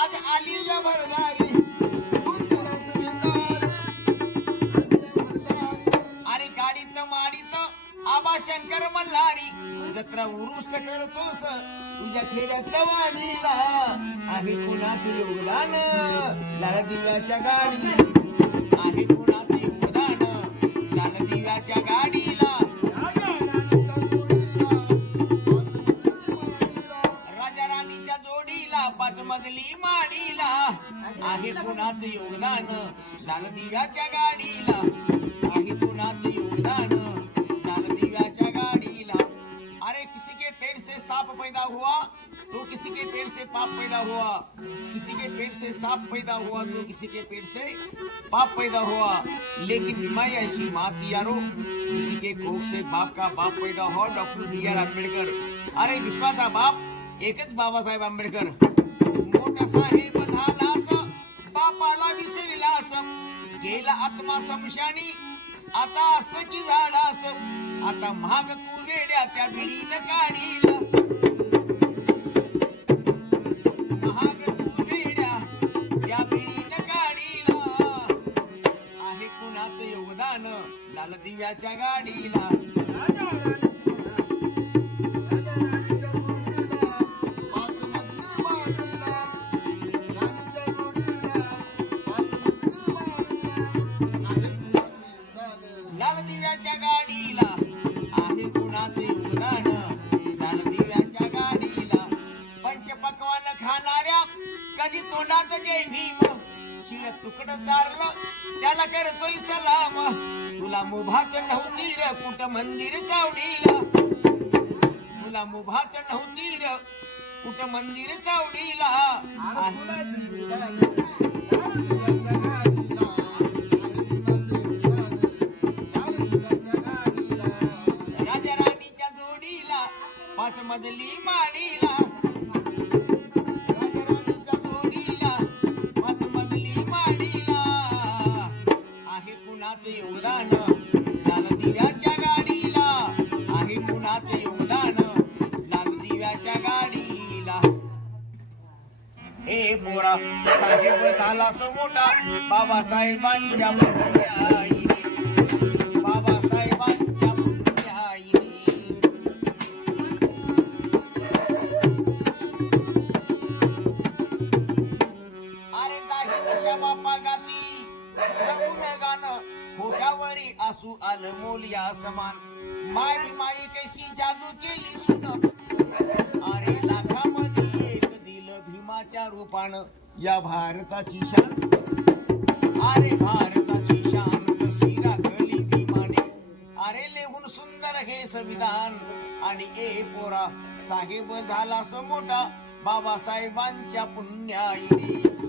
आज आली या भरदारी अरे गाडीत माडीत आबा शंकर मल्हारी. जत्रा उरुस करतोस तुझ्या खेड्यात वाडीला. आहे कुणाचं योगदान? लाल दिव्याच्या गाडी आहे कुणा आहे कुणाचं योगदान लालदिव्याच्या गाडीला आहे कुणाचं योगदान लालदिव्याच्या गाडीला अरे किसी के पेट से सांप पैदा हुआ तो किसी के पेट से पाप पैदा हुआ किसी के पेट से सांप पैदा हुआ तो किसी के पेट से पाप पैदा हुआ लेकिन बीमारी ऐसी मात यारो किसी के कोख से बाप का बाप पैदा हुआ डॉक्टर बी आर आंबेडकर अरे विश्वाचा बाप एकच बाबासाहेब आंबेडकर मोठा साहेब झालास बापाला गेला आत्मा समशानी. आता असत की झाडास आता महाग तू वेड्या त्या बिडीन काढीला. महाग तू वेड्या त्या आहे कुणाचं योगदान? झालं दिव्याच्या गाडीला कधी तोंडात जय भीम? शिळ तुकड चारलं त्याला करतोय सलाम तुला मुभाच नव्हती र कुठ मंदिर चावडीला? तुला मुभाच नव्हती र कुठ मंदिर चावडीला? आहे. राजा राणीच्या जोडीला पाच मजली माडीला. आहे योगदान. लाल दिव्याच्या गाडीला आहे कुणाचं योगदान. लाल दिव्याच्या गाडीला. ए मोरा साहेब झाला सो मोठा. बाबासाहेबांच्या पुण्याईने खोट्यावरी असू आलं मोल या समान. माय माई कशी जादू केली सुन? अरे लाखामध्ये एक दिल भीमाच्या रूपानं या भारताची शान. अरे भारताची शान कशी राखली भीमाने? अरे लेहून सुंदर हे संविधान. आणि ए पोरा साहेब झाला मोठा. बाबासाहेबांच्या पुण्याईने